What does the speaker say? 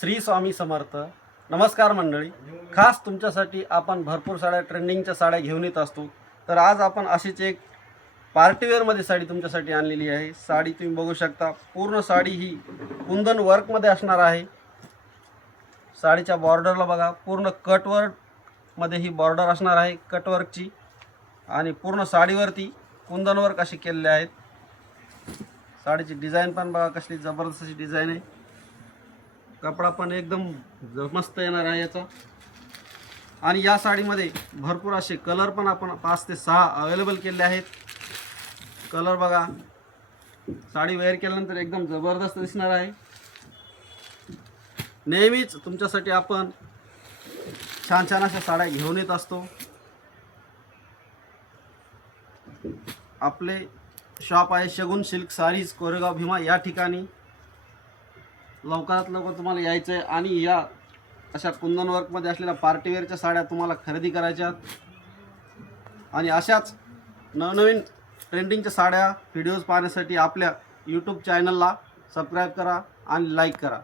श्री स्वामी समर्थ. नमस्कार मंडळी, खास तुमच्यासाठी आपण भरपूर साड्या ट्रेंडिंगच्या साड्या घेऊन येत असतो. तर आज आपण अशीच एक पार्टीवेअरमध्ये साडी तुमच्यासाठी आणलेली आहे. साडी तुम्ही बघू शकता, पूर्ण साडी ही कुंदन वर्कमध्ये असणार आहे. साडीच्या बॉर्डरला बघा, पूर्ण कटवर्कमध्ये ही बॉर्डर असणार आहे, कटवर्कची. आणि पूर्ण साडीवरती कुंदन वर्क असे केलेले आहेत. साडीची डिझाईन पण बघा, कसली जबरदस्त अशी डिझाईन आहे. कपडा पण एकदम मस्त येणार आहे याचा. आणि या साडीमध्ये भरपूर असे कलर पण आपण 5 ते 6 अवेलेबल केले आहेत. कलर बघा, साडी वेअर केल्यानंतर एकदम जबरदस्त दिसणार आहे. नेहमीच तुमच्यासाठी आपण छान छान अशा साड्या घेऊन येत असतो. आपले शॉप आहे शगुन सिल्क सारीज, कोरेगाव भीमा या ठिकाणी. लवकरात लवकर तुम्हाला यायचं आहे आणि या अशा कुंदन वर्कमध्ये असलेल्या पार्टीवेअरच्या साड्या तुम्हाला खरेदी करायच्यात. आणि अशाच नवनवीन ट्रेंडिंगच्या साड्या व्हिडिओज पाहण्यासाठी आपल्या यूट्यूब चॅनलला सबस्क्राईब करा आणि लाईक करा.